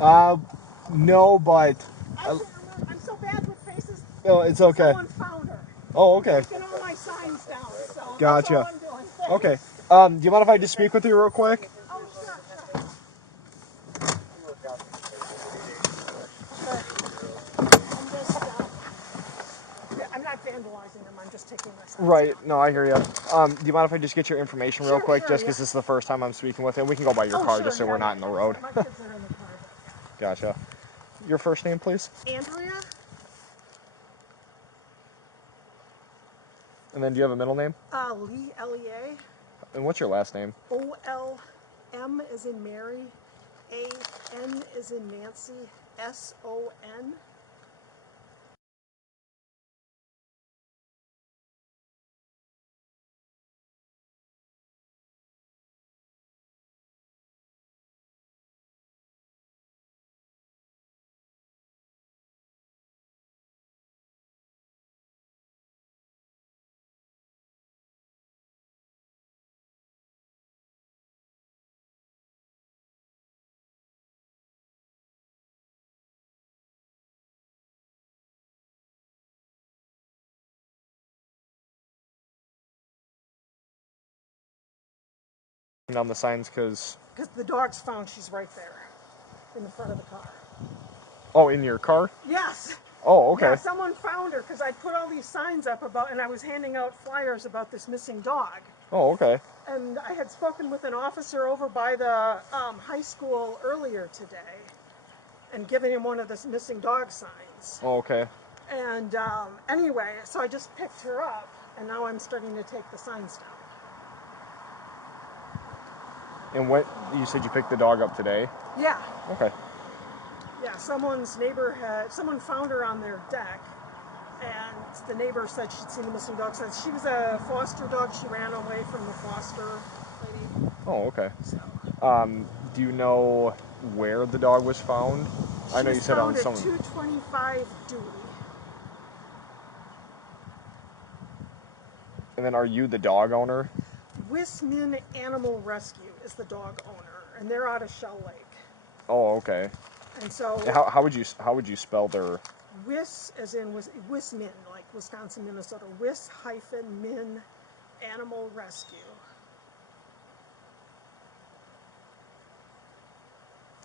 No, but... Actually, I'm so bad with faces. Oh, it's okay. Someone found her. Oh, okay. I'm taking all my signs down, so Gotcha. that's all I'm doing. Thanks. Okay. Do you mind if I just speak with you real quick? Oh, sure. I'm not vandalizing them. I'm just taking my signs Right. down. No, I hear you. Do you mind if I just get your information real quick, just because yeah. this is the first time I'm speaking with him? We can go by your car, just so we're not in the road. My kids are in the car. Gotcha. Your first name, please? Andrea? And then do you have a middle name? Lee, L-E-A. And what's your last name? O-L-M as in Mary, A-N as in Nancy, S-O-N. On the signs, because the dog's found, she's right there in the front of the car. Oh, in your car? Yes. Oh, okay. Yeah, someone found her because I put all these signs up about, and I was handing out flyers about this missing dog. Oh, okay. And I had spoken with an officer over by the high school earlier today and given him one of the missing dog signs. Oh, okay. And anyway, so I just picked her up, and now I'm starting to take the signs down. And what, you said you picked the dog up today? Yeah. Okay. Yeah, someone found her on their deck, and the neighbor said she'd seen the missing dog signs. She was a foster dog. She ran away from the foster lady. Oh, okay. So. Do you know where the dog was found? I know you said on some. 225 Dewey. And then, are you the dog owner? Wisman Animal Rescue is the dog owner, and they're out of Shell Lake. Oh, okay. And so. How would you spell their? Wis as in Wismin, like Wisconsin, Minnesota. Wis-Min Animal Rescue.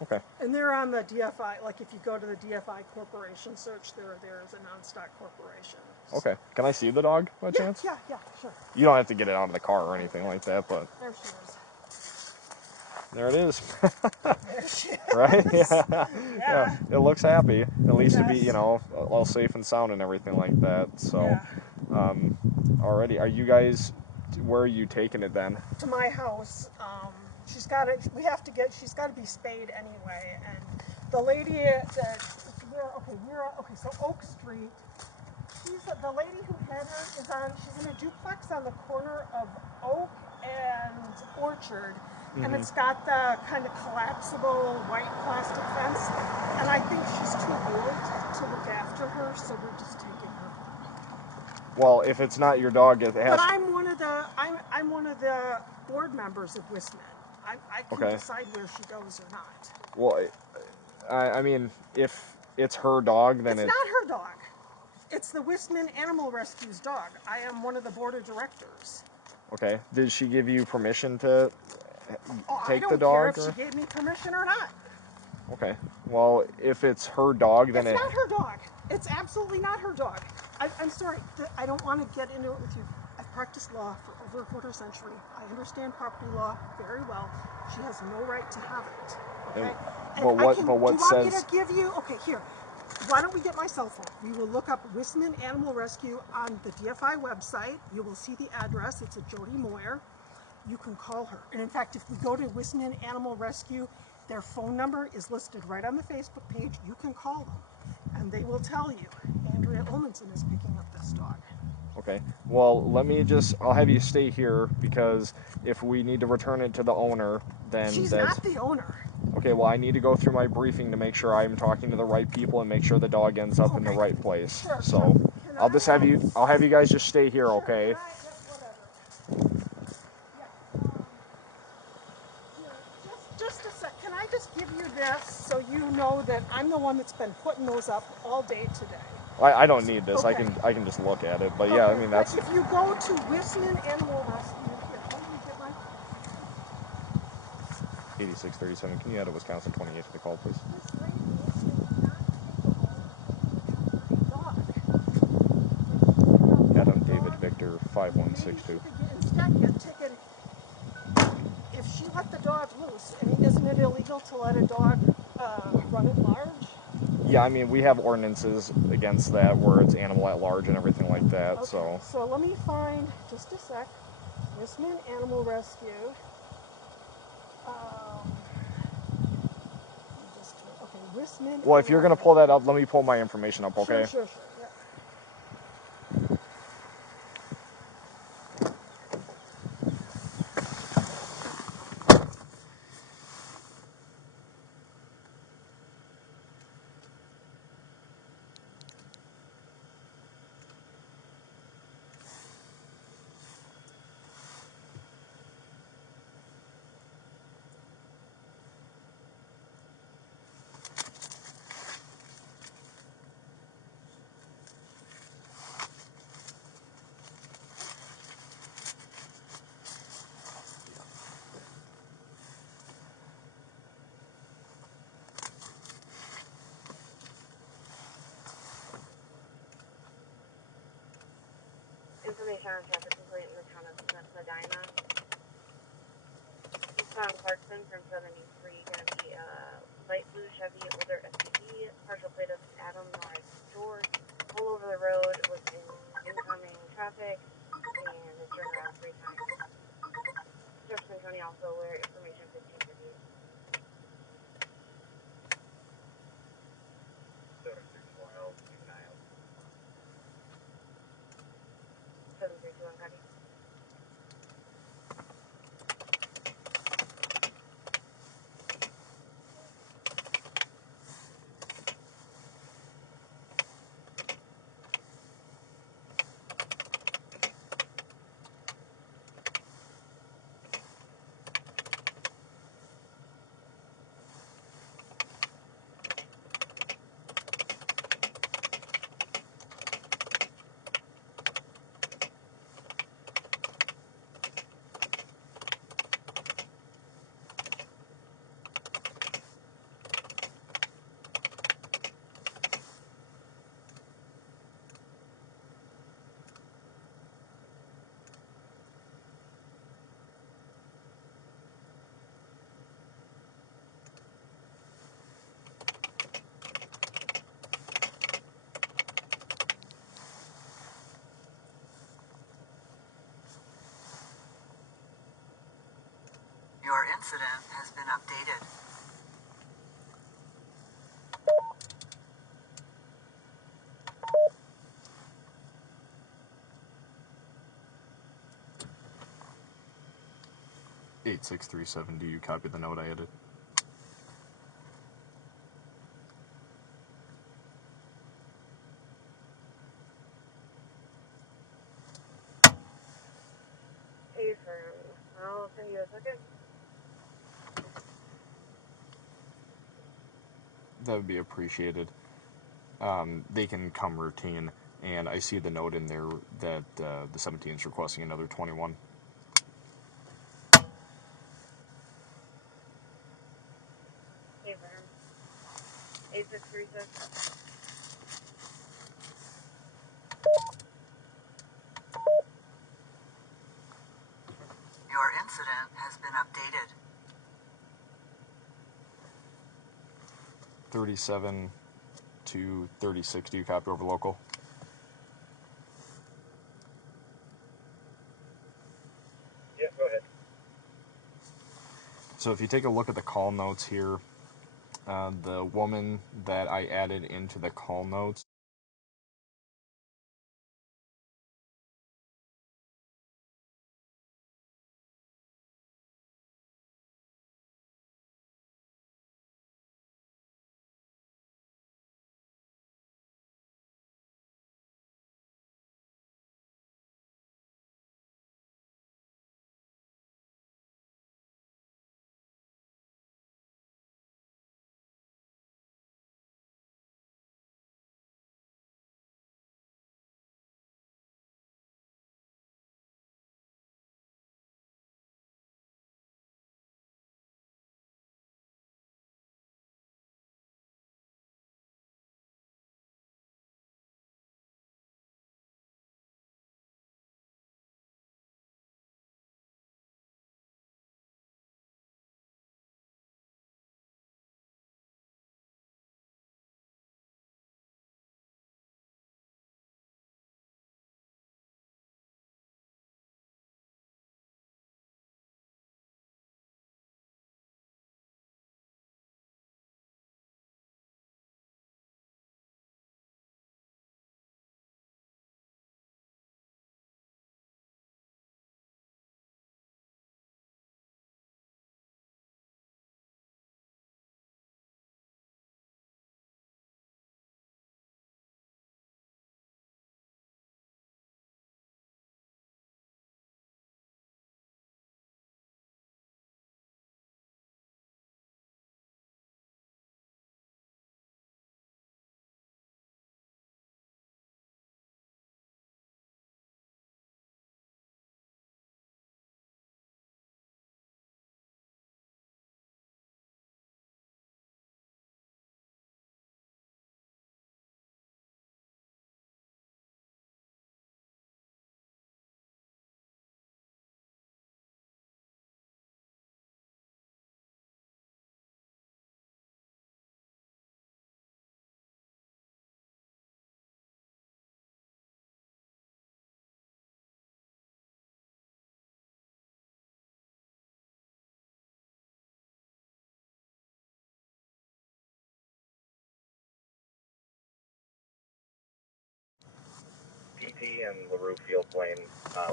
Okay. And they're on the DFI, like if you go to the DFI Corporation search, there is a non-stock corporation. Okay. Can I see the dog by chance? Yeah, sure. You don't have to get it out of the car or anything like that, but. There she is. There it is. There she is. Right? Yeah. It looks happy. At least to be, Yes. all safe and sound and everything like that. So, Yeah. already, are you guys, where are you taking it then? To my house. She's got to be spayed anyway. And the lady so Oak Street. The lady who had her she's in a duplex on the corner of Oak and Orchard. And it's got the kind of collapsible white plastic fence. And I think she's too old to look after her, so we're just taking her. Well, if it's not your dog, it has. But I'm one of the board members of Wisman. I can decide where she goes or not. Well, I mean, if it's her dog, then it's not her dog. It's the Wisman Animal Rescue's dog. I am one of the board of directors. Okay. Did she give you permission to take the dog? I don't care if she gave me permission or not. Okay. Well, if it's her dog, then it's not her dog. It's absolutely not her dog. I'm sorry. I don't want to get into it with you. I've practiced law for over a quarter century. I understand property law very well. She has no right to have it. Okay. But what do you want says? me to give you? Okay, here. Why don't we get my cell phone? We will look up Wisman Animal Rescue on the DFI website. You will see the address. It's a Jody Moyer. You can call her. And in fact, if we go to Wisman Animal Rescue, their phone number is listed right on the Facebook page. You can call them, and they will tell you, Andrea Olmanson is picking up this dog. Okay. Well, I'll have you stay here, because if we need to return it to the owner, then she's not the owner. Okay, well, I need to go through my briefing to make sure I'm talking to the right people and make sure the dog ends up in the right place. Sure, so, I'll have you guys just stay here, okay? Just a sec. Can I just give you this? just so you know that I'm the one that's been putting those up all day today. I don't need this. Okay. I can just look at it. But yeah, I mean that's. But if you go to Wisman Animal Rescue, here, let me get my 8637. Can you add a Wisconsin 28 to the call, please? this lady is not capable of Adam David Victor 5162. instead get ticketed. If she let the dog loose, I mean, isn't it illegal to let a dog run at large? Yeah, I mean we have ordinances against that where it's animal at large and everything like that. Okay, so let me find just a sec. Wisman Animal Rescue. Okay, Wisman. Well, if you're gonna pull that up, let me pull my information up, okay? Sure. Yeah. Information on traffic complaint in the town of Medina. Eastbound Clarkson from 73, going to be a light blue Chevy, older SUV, partial plate of Adam Norris George, pull over the road with incoming traffic, and it turned around 3 times. Jefferson County also aware, information 1550. 7321, copy. Your incident has been updated. $8637. Do you copy the note I added? Hey, firm. I'll send you a second. That would be appreciated. They can come routine, and I see the note in there that the 17 is requesting another 21. Hey, firm. 8636. Your incident has been updated. 37 to 36. Do you copy over local? Yeah, go ahead. So if you take a look at the call notes here, the woman that I added into the call notes T and LaRue Field Lane,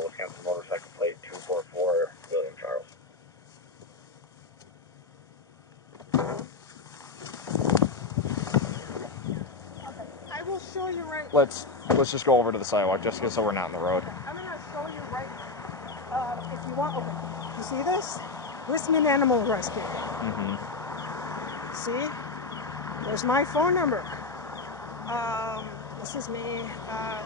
Wisconsin motorcycle plate 244 William Charles. Okay, I will show you right. Let's just go over to the sidewalk, just so we're not in the road. Okay, I'm gonna show you right. If you want, okay. You see this? Wisman Animal Rescue. Mm-hmm. See? There's my phone number. This is me.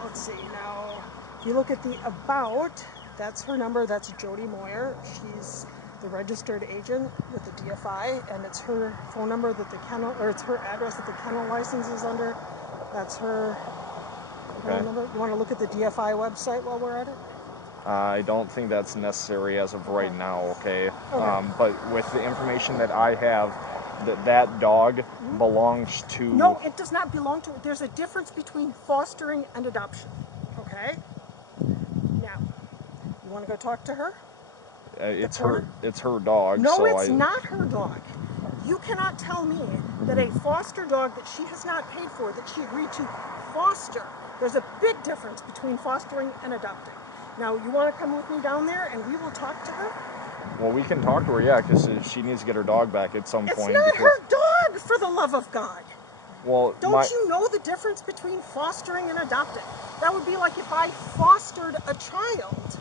Let's see now. If you look at the about, that's her number. That's Jody Moyer. She's the registered agent with the DFI, and it's her phone number that the kennel, or it's her address that the kennel license is under. That's her phone number. You want to look at the DFI website while we're at it? I don't think that's necessary as of right now, okay? But with the information that I have, that dog belongs to... No, it does not belong to... There's a difference between fostering and adoption, okay? Now, you want to go talk to her? It's her dog. No, so it's not her dog. You cannot tell me that a foster dog that she has not paid for, that she agreed to foster. There's a big difference between fostering and adopting. Now, you want to come with me down there and we will talk to her? Well, we can talk to her, yeah, because she needs to get her dog back at some point. It's not her dog, for the love of God. Well, Don't you know the difference between fostering and adopting? That would be like if I fostered a child.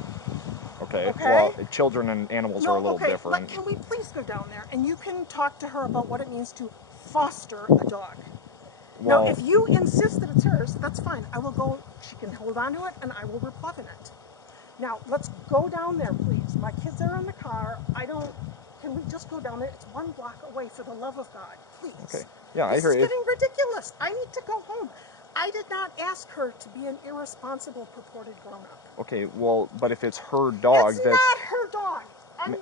Okay. Well, children and animals are a little different. But can we please go down there and you can talk to her about what it means to foster a dog? Well, now, if you insist that it's hers, that's fine. I will go, she can hold on to it and I will replevin it. Now, let's go down there, please. My kids are in the car. Can we just go down there? It's 1 block away, for the love of God, please. Okay. Yeah, I hear you. It's getting ridiculous. I need to go home. I did not ask her to be an irresponsible purported grown-up. Okay, well, but if it's her dog, it's not her dog.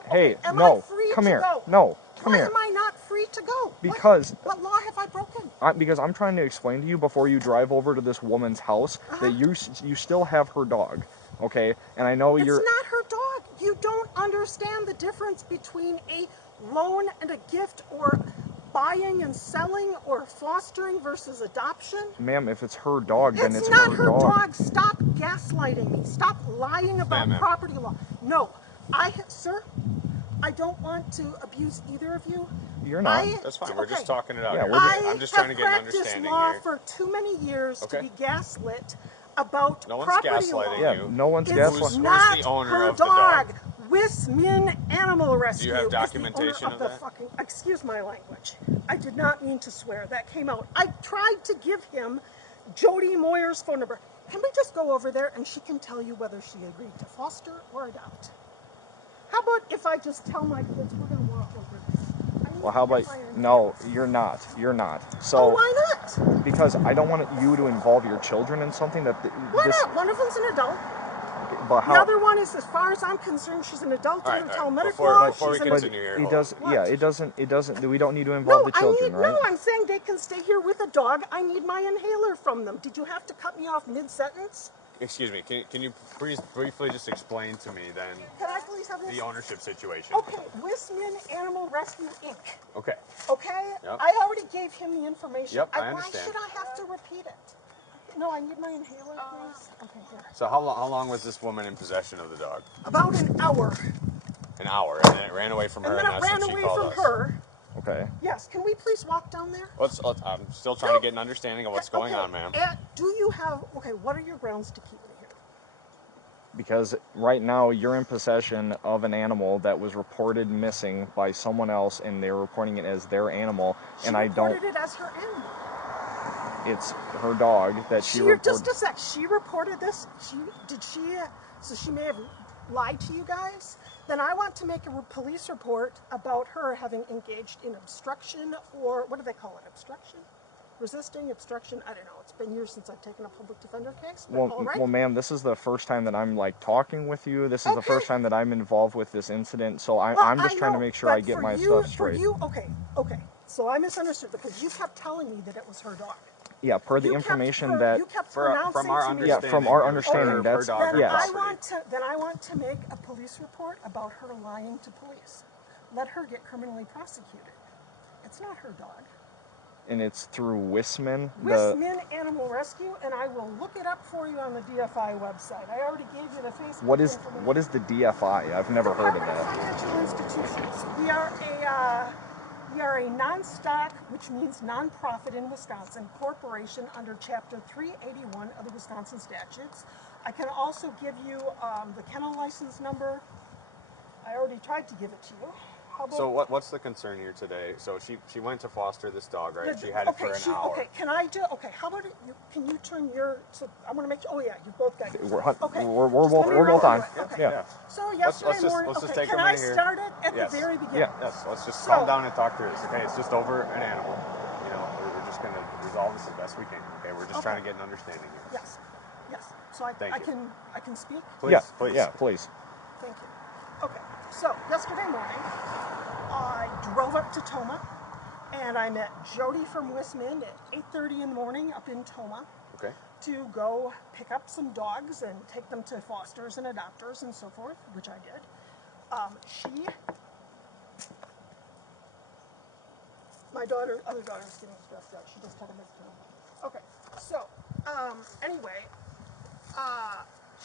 Hey, am no, I free come to here. Go? No, come Why here. am I not free to go? Because... What law have I broken? Because I'm trying to explain to you before you drive over to this woman's house that you still have her dog, okay? And I know It's not her dog. You don't understand the difference between a loan and a gift, or buying and selling, or fostering versus adoption. Ma'am, if it's her dog, then it's not her dog. Stop gaslighting me. Stop lying about property law. No, sir, I don't want to abuse either of you. You're not. That's fine. We're just talking it out. Yeah, here. I'm just trying to get an understanding law here. for too many years to be gaslit about no one's property gaslighting law. you. No one's gaslighting. Who's Not the owner her of the dog? Wismin Animal Rescue. Do you have documentation is the owner of that? Fucking, excuse my language. I did not mean to swear. That came out. I tried to give him Jody Moyer's phone number. Can we just go over there and she can tell you whether she agreed to foster or adopt? How about if I just tell my kids we're going to walk over there? Well, how about... No, you're not. You're not. So, why not? Because I don't want you to involve your children in something that... Why not? One of them's an adult. But how... The other one is, as far as I'm concerned, she's an adult in the medical law. Before we continue here, it doesn't, we don't need to involve the children, right? No, I'm saying they can stay here with a dog. I need my inhaler from them. Did you have to cut me off mid-sentence? Excuse me, can you please briefly just explain to me then Can I please have this? the ownership situation? Okay, Wismin Animal Rescue, Inc. Okay. Okay? Yep. I already gave him the information. Yep, I understand. Why should I have to repeat it? No, I need my inhaler, please. Okay, here. So how long was this woman in possession of the dog? About an hour. An hour, and then it ran away from her, and then it ran away from her. Okay. Yes, can we please walk down there? I'm still trying to get an understanding of what's going on, ma'am. Do you have, what are your grounds to keep me here? Because right now you're in possession of an animal that was reported missing by someone else, and they're reporting it as their animal, and I don't... She reported it as her animal. It's her dog that she reported... Just a sec, she reported this? So she may have lied to you guys? Then I want to make a police report about her having engaged in obstruction, or what do they call it? Obstruction? Resisting, obstruction? I don't know. It's been years since I've taken a public defender case. Well, ma'am, this is the first time that I'm talking with you. This is the first time that I'm involved with this incident. So I'm just trying to make sure I get my stuff straight. Okay. So I misunderstood because you kept telling me that it was her dog. Yeah, per the information that... From our understanding. Yeah, from our understanding, that's... Yes. Then I want to make a police report about her lying to police. Let her get criminally prosecuted. It's not her dog. And it's through Wisman? Wisman Animal Rescue, and I will look it up for you on the DFI website. I already gave you the Facebook What information. is the DFI? I've never heard of Department of that. Financial Institutions. We are a non-stock, which means non-profit in Wisconsin, corporation under Chapter 381 of the Wisconsin statutes. I can also give you the kennel license number. I already tried to give it to you. How about, So what's the concern here today? So she went to foster this dog, right? She had it for an hour. Okay, can I do? Okay, how about can you turn your? So I want to make sure. Oh yeah, you both got it. We're Okay, both let me both run on. through it. Okay. Yeah. So yesterday morning. Let's just Okay, take can a I minute here. start it at Yes. the very beginning? Yeah. Yes, let's just So- calm down and talk through this. Okay, it's just over an animal. You know, we're just gonna resolve this as best we can. Okay, we're just trying to get an understanding here. Yes. Yes. So I Thank you. I can speak. Please, Yeah, please. yeah, please. Thank you. Okay, so yesterday morning, I drove up to Toma, and I met Jody from Wisman at 8:30 in the morning up in Toma Okay. to go pick up some dogs and take them to fosters and adopters and so forth, which I did. My other daughter's getting stressed out. She just had a midterm. Okay, so anyway,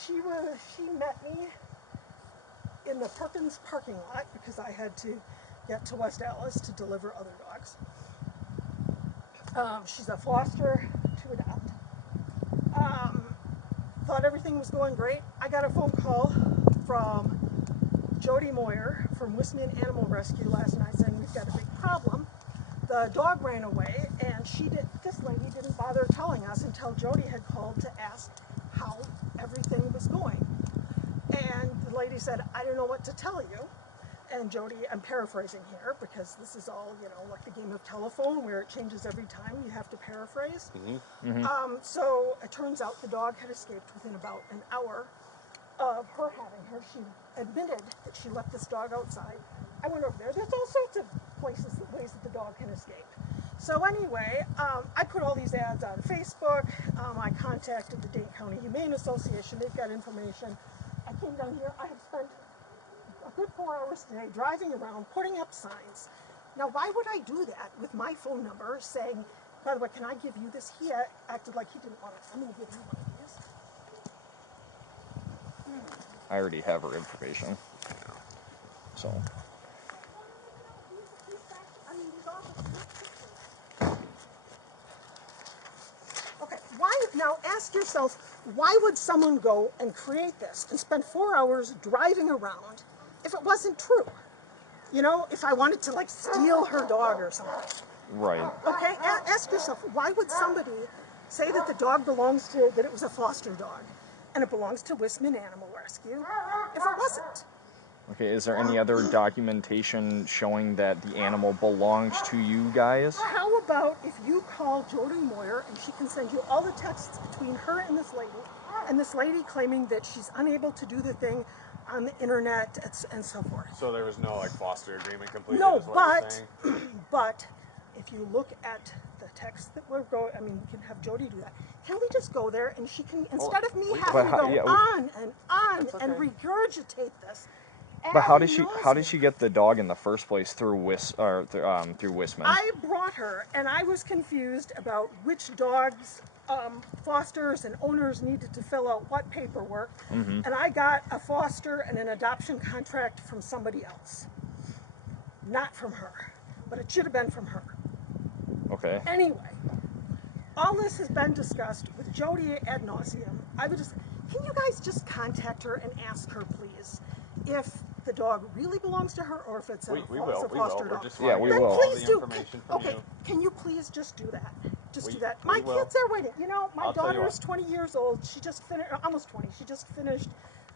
she met me in the Perkins parking lot because I had to get to West Allis to deliver other dogs. She's a foster to adopt. Thought everything was going great. I got a phone call from Jody Moyer from Wisman Animal Rescue last night saying we've got a big problem. The dog ran away, and this lady didn't bother telling us until Jody had called to ask how everything was going. And the lady said, I don't know what to tell you. And Jody, I'm paraphrasing here because this is all, like the game of telephone where it changes every time. You have to paraphrase. So it turns out the dog had escaped within about an hour of her having her. She admitted that she left this dog outside. I went over there. There's all sorts of ways that the dog can escape. So anyway, I put all these ads on Facebook. I contacted the Dane County Humane Association. They've got information. I came down here. I have spent a good 4 hours today driving around, putting up signs. Now, why would I do that with my phone number saying, by the way, can I give you this? He acted like he didn't want it. I'm going to give you one of these. I already have her information. So. Okay, now ask yourself, why would someone go and create this and spend 4 hours driving around if it wasn't true? If I wanted to steal her dog or something. Right. Okay, ask yourself, why would somebody say that the dog that it was a foster dog and it belongs to Wisman Animal Rescue if it wasn't? Okay, is there any other documentation showing that the animal belongs to you guys? How about if you call Jody Moyer and she can send you all the texts between her and this lady claiming that she's unable to do the thing on the internet and so forth. So there was no foster agreement completed. No, is what you're saying? but if you look at the text that we're going, we can have Jody do that. Can we just go there and she can, instead of me having to go on and on and regurgitate this? But how did she get the dog in the first place through Wisman? I brought her, and I was confused about which dogs fosters and owners needed to fill out what paperwork, and I got a foster and an adoption contract from somebody else, not from her, but it should have been from her. Okay. Anyway, all this has been discussed with Jody ad nauseum. Can you guys just contact her and ask her, please, if the dog really belongs to her or if it's a foster dog? We Then will. please do. Information from you. Can you please just do that? Do that. We My will. kids are waiting. My I'll tell you daughter is 20 years old. She just finished, almost 20. She just finished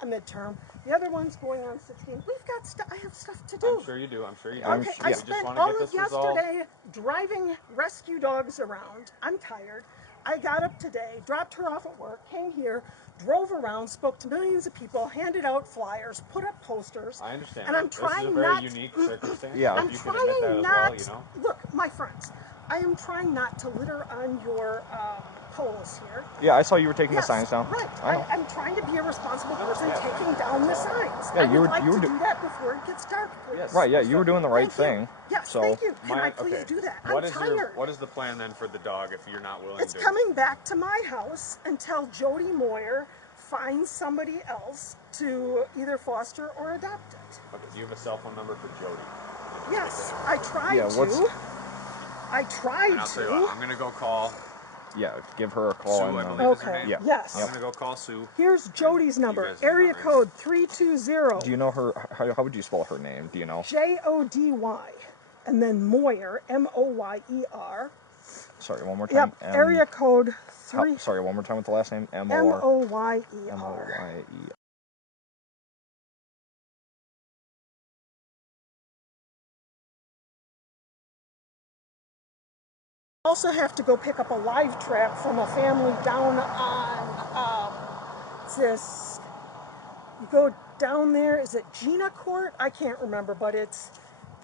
a midterm. The other one's going on 16. We've got stuff. I have stuff to do. I'm sure you do. Okay, I We just spent want to all get of this resolved. yesterday driving rescue dogs around. I'm tired. I got up today, dropped her off at work, came here, drove around, spoke to millions of people, handed out flyers, put up posters. I understand. And I'm this trying is a very not. unique circumstance. Yeah. I'm You can admit that trying as not. well, Look, my friends, I am trying not to litter on your poles here. Yeah, I saw you were taking Yes, the signs down. right. I know. I'm trying to be a responsible person taking down the signs. Yeah, I you would were- like you were to do- do that before it gets dark, please. Yes. Right, yeah, you were doing the right Thank you. thing. Yes, so, thank you. Can I please okay. do that? What I'm is tired. what is the plan then for the dog if you're not willing It's to? coming back to my house until Jody Moyer finds somebody else to either foster or adopt it. Okay, do you have a cell phone number for Jody? Yes, I tried Yeah, what's- to. I tried And I'll tell you to. what, I'm gonna go call yeah, give her a call. Sue, and, I believe is her Okay. name. Yeah. Yes. I'm gonna go call Sue. Here's Jody's number. guys are Area not code 320. Do you know her? How would you spell her name? Do you know? Jody, and then Moyer, Moyer. Sorry, one more time. Yep. Area code 3. Sorry, one more time with the last name. M-O-R. Moyer. M-O-Y-E. Also have to go pick up a live trap from a family down on this. You go down there. Is it Gina Court? I can't remember, but it's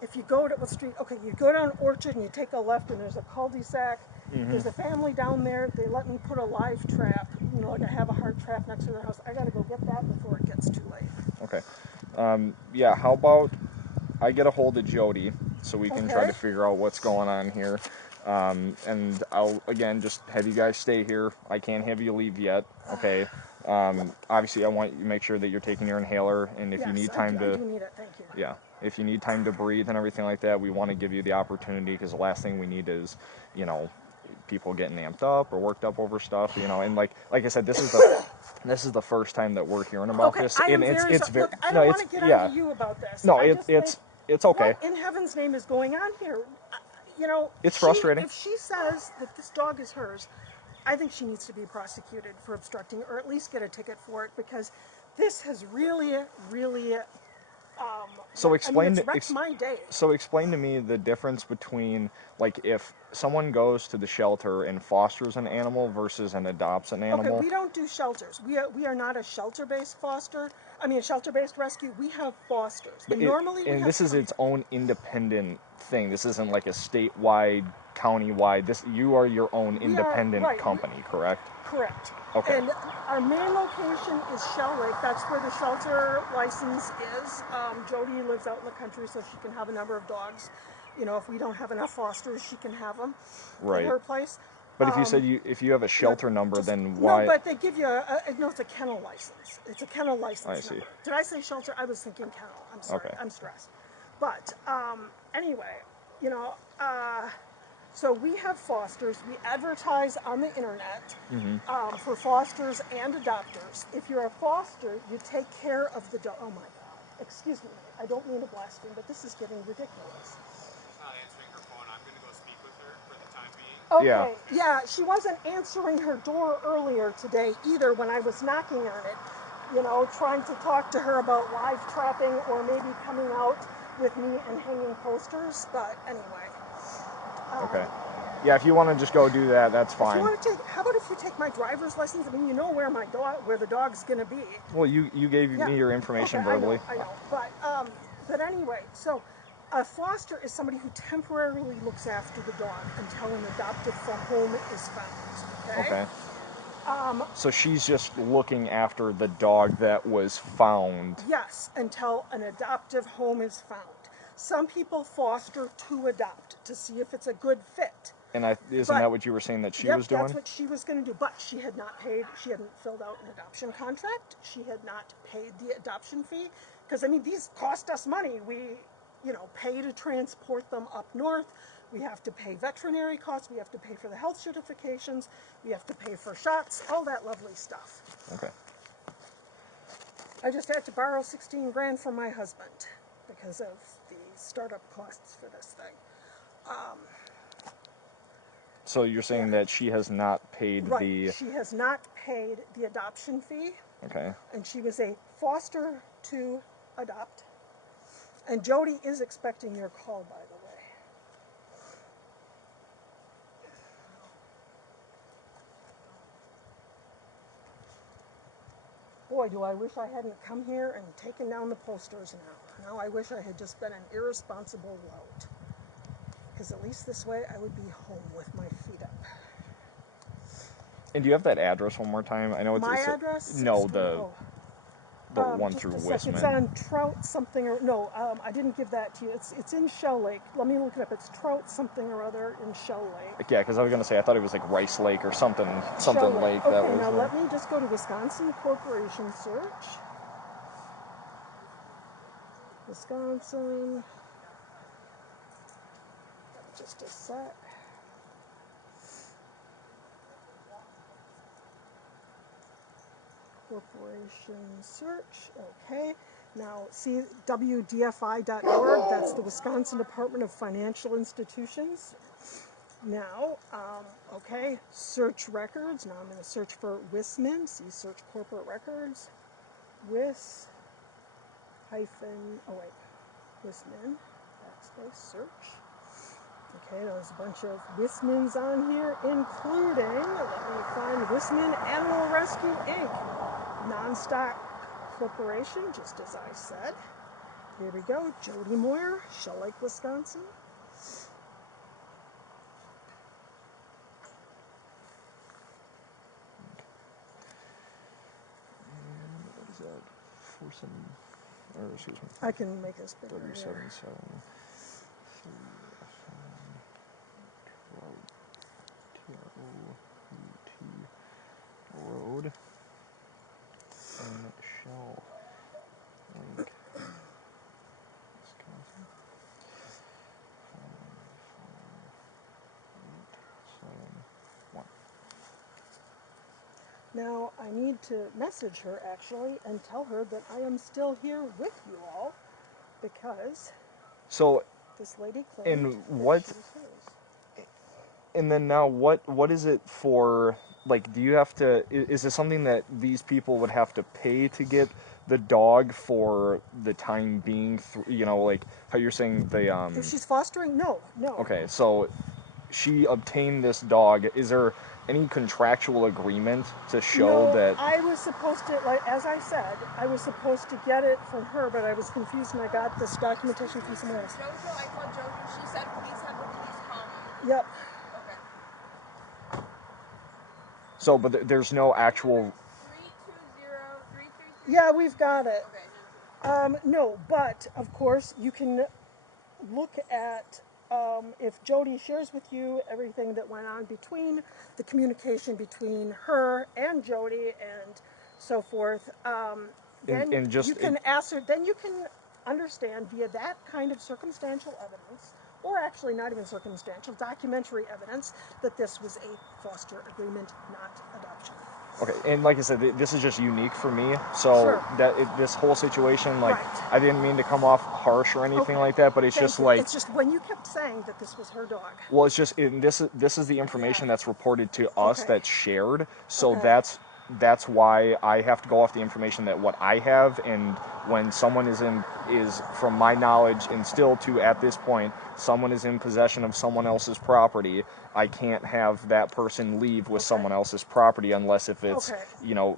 if you go to what street? Okay, you go down Orchard and you take a left, and there's a cul-de-sac. There's a family down there. They let me put a live trap. You know, like I have a hard trap next to their house. I got to go get that before it gets too late. Okay. Yeah, how about I get a hold of Jody so we can try Okay. to figure out what's going on here. And I'll, again, just have you guys stay here. I can't have you leave yet, okay? Obviously, I want you to make sure that you're taking your inhaler, and if you need time I to... do need it. Thank you. Yeah, if you need time to breathe and everything like that, we want to give you the opportunity, because the last thing we need is, you know, people getting amped up or worked up over stuff, you know. And like I said, this is the first time that we're hearing about Okay, this, I am and very it's sorry. very Look, I don't want to get yeah. onto you about this. No, I just think, it's okay. what in heaven's name is going on here? You know, It's frustrating. If she says that this dog is hers, I think she needs to be prosecuted for obstructing, or at least get a ticket for it, because this has really, really. So it's wrecked my day. So explain to me the difference between, like, if someone goes to the shelter and fosters an animal versus and adopts an animal. Okay, we don't do shelters. We are not a shelter-based foster. I mean, a shelter-based rescue. We have fosters. And normally we have this is its own independent thing. This isn't like a statewide, countywide. You are your own independent right. company, correct? Correct. Okay. And our main location is Shell Lake. That's where the shelter license is. Jody lives out in the country, so she can have a number of dogs. You know, if we don't have enough fosters, she can have them Right. at her place. But if you said if you have a shelter number, then why? No, but they give you it's a kennel license. It's a kennel license. I see. Number. Did I say shelter? I was thinking kennel. I'm sorry. Okay. I'm stressed. But anyway, you know, so we have fosters. We advertise on the internet for fosters and adopters. If you're a foster, you take care of the dog. Oh my God! Excuse me. I don't mean to blaspheme, but this is getting ridiculous. Not answering her phone. I'm gonna go speak with her for the time being. Okay, yeah, she wasn't answering her door earlier today either when I was knocking on it, you know, trying to talk to her about live trapping or maybe coming out with me and hanging posters, but anyway. Okay. Yeah, if you want to just go do that, that's If fine. you want to how about if you take my driver's license? I mean, you know where where the dog's going to be. Well, you gave Yeah. me your information Okay, verbally. I know. But anyway, so a foster is somebody who temporarily looks after the dog until an adoptive home is found. Okay. So she's just looking after the dog that was found. Yes, until an adoptive home is found. Some people foster to adopt to see if it's a good fit. And isn't that what you were saying that she was doing? That's what she was going to do. But she had not paid, she hadn't filled out an adoption contract. She had not paid the adoption fee. Because, I mean, these cost us money. We, you know, pay to transport them up north. We have to pay veterinary costs. We have to pay for the health certifications. We have to pay for shots, all that lovely stuff. Okay. I just had to borrow $16,000 from my husband because of the startup costs for this thing. So you're saying that she has not paid Right. She has not paid the adoption fee. Okay. And she was a foster to adopt. And Jody is expecting your call, by the way. Boy, do I wish I hadn't come here and taken down the posters now. Now I wish I had just been an irresponsible lout. Because at least this way I would be home with my feet up. And do you have that address one more time? I know it's... My it's address? No, the one just through a sec. It's Wisman. on Trout something or... No, I didn't give that to you. It's in Shell Lake. Let me look it up. It's Trout something or other in Shell Lake. Yeah, because I was going to say, I thought it was like Rice Lake or something Shell lake Okay, that was... now let me just go to Wisconsin Corporation search. Wisconsin. Just a sec. Corporation search. Okay. Now, see WDFI.org. That's the Wisconsin Department of Financial Institutions. Now, okay, search records. Now I'm going to search for Wisman. See, search corporate records. Wisman. Backspace search. Okay, there's a bunch of Wismans on here, including, let me find Wisman Animal Rescue Inc. Non-stock corporation, just as I said. Here we go, Jody Moyer, Shell Lake, Wisconsin. And what is that? 47, or excuse me. I can make this bigger. 377. Road in Shell Lake, Wisconsin. 55871. Now, I need to message her, actually, and tell her that I am still here with you all, because So, this lady claimed and that what? she was hers. And then now, what is it for? Like, do you have to? Is this something that these people would have to pay to get the dog for the time being? You know, like how you're saying the If she's fostering, no. Okay, so she obtained this dog. Is there any contractual agreement to show No, that? I was supposed to, like, as I said, I was supposed to get it from her, but I was confused and I got this documentation from someone else. Jojo, I called Jojo. She said, please have the police call me. Yep. Okay. So, but there's no actual. 320-333. Yeah, we've got it. Okay. No, but of course you can look at if Jody shares with you everything that went on between the communication between her and Jody and so forth. Then And just you can then you can understand via that kind of circumstantial evidence, or actually not even circumstantial, documentary evidence, that this was a foster agreement, not adoption. Okay, and like I said, this is just unique for me. So Sure. this whole situation, like, Right. I didn't mean to come off harsh or anything like that, but it's Thank just you. like, It's just when you kept saying that this was her dog. well, it's just this is the information that's reported to us, Okay. that's shared. So Okay. that's why I have to go off the information that what I have, and when someone is from my knowledge and still to at this point, someone is in possession of someone else's property, I can't have that person leave with someone else's property unless if it's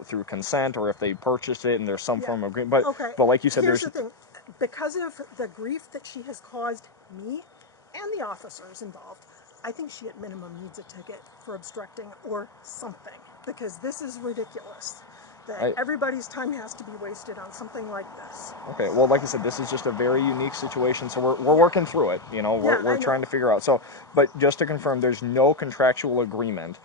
through consent or if they purchased it and there's some form of agreement. But like you said, here's there's the thing. Because of the grief that she has caused me and the officers involved, I think she at minimum needs a ticket for obstructing or something, because this is ridiculous that everybody's time has to be wasted on something like this. Okay, well, like I said, this is just a very unique situation, so we're working through it. We're trying to figure out. So, but just to confirm, there's no contractual agreement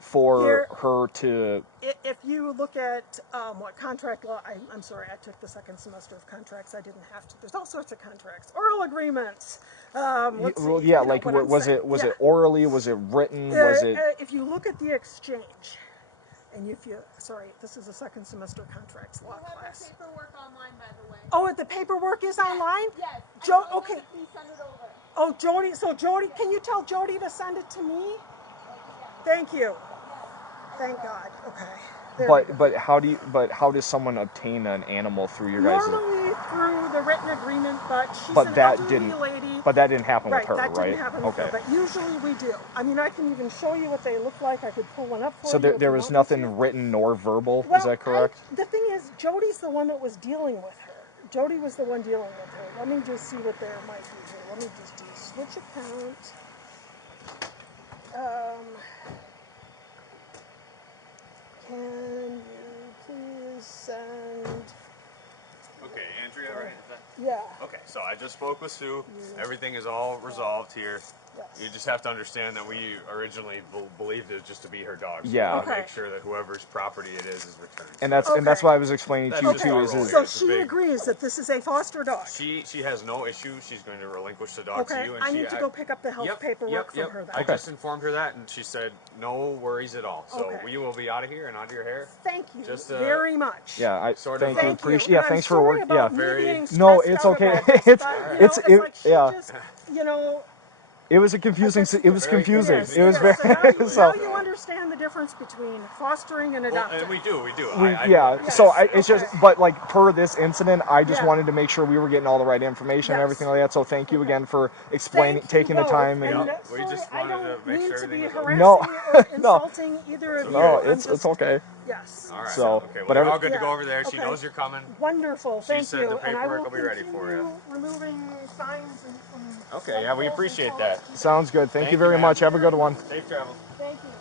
for her to. If you look at what contract law, I'm sorry, I took the second semester of contracts. I didn't have to. There's all sorts of contracts, oral agreements. Was it orally? Was it written? Was it? If you look at the exchange. And this is a second semester contracts law class. We have the paperwork online, by the way. Oh, the paperwork is online? Yes. Okay. Please send it over. Oh, Jody. So Jody, can you tell Jody to send it to me? Thank you. Thank God. Okay. But how does someone obtain an animal through your guys'? Normally through the written agreement, but she's an elderly lady. But that didn't happen with her, right? That didn't happen with okay. her, but usually we do. I mean, I can even show you what they look like. I could pull one up for you. So there was nothing written nor verbal, is that correct? The thing is, Jody's the one that was dealing with her. Jody was the one dealing with her. Let me just see what there might be here. Let me just do switch account. So I just spoke with Sue. Everything is all resolved here. Yes. You just have to understand that we originally believed it was just to be her dog. So Yeah. we want to Okay. make sure that whoever's property it is returned. And that's Okay. why I was explaining to That's you just too. our Is role is here. So It's a she big- agrees that this is a foster dog. She has no issue. She's going to relinquish the dog to Okay, you. And I need to go pick up the health paperwork from her then. I just informed her that, and she said no worries at all. So Okay. we will be out of here and onto your hair. Thank you Just, very much. yeah. I Sort of, thank you. Thank you. Appreciate. Yeah. And thanks I'm for sorry work. about Yeah. me Very- being No, stressed it's out okay. about this, It's- but, you it's- know, it- like she yeah. just, you know. It was a confusing. It was Very confusing. confusing. It was Yes, very. so now, you, so, now you understand the difference between fostering and Well, adopting. and we do. I do yeah. understand. So it's Okay. just, but like per this incident, I just Yeah. wanted to make sure we were getting all the right information and Yes. everything like that. So thank you Okay. again for explaining, Thank you taking the both, time. and And We sorry, just I wanted to don't make mean sure to be everything was harassing No. or No. insulting either of you. no, I'm it's just, okay. yes. All right. So, okay. Well, but we're every- all good to go Yeah. over there. She Okay. knows you're coming. Wonderful, thank said you. the And I will paperwork will be ready for you. continue removing signs and Okay, yeah, we appreciate that. Sounds good. Thank you Thank very you, much. ma'am. Have a good one. Safe travels. Thank you.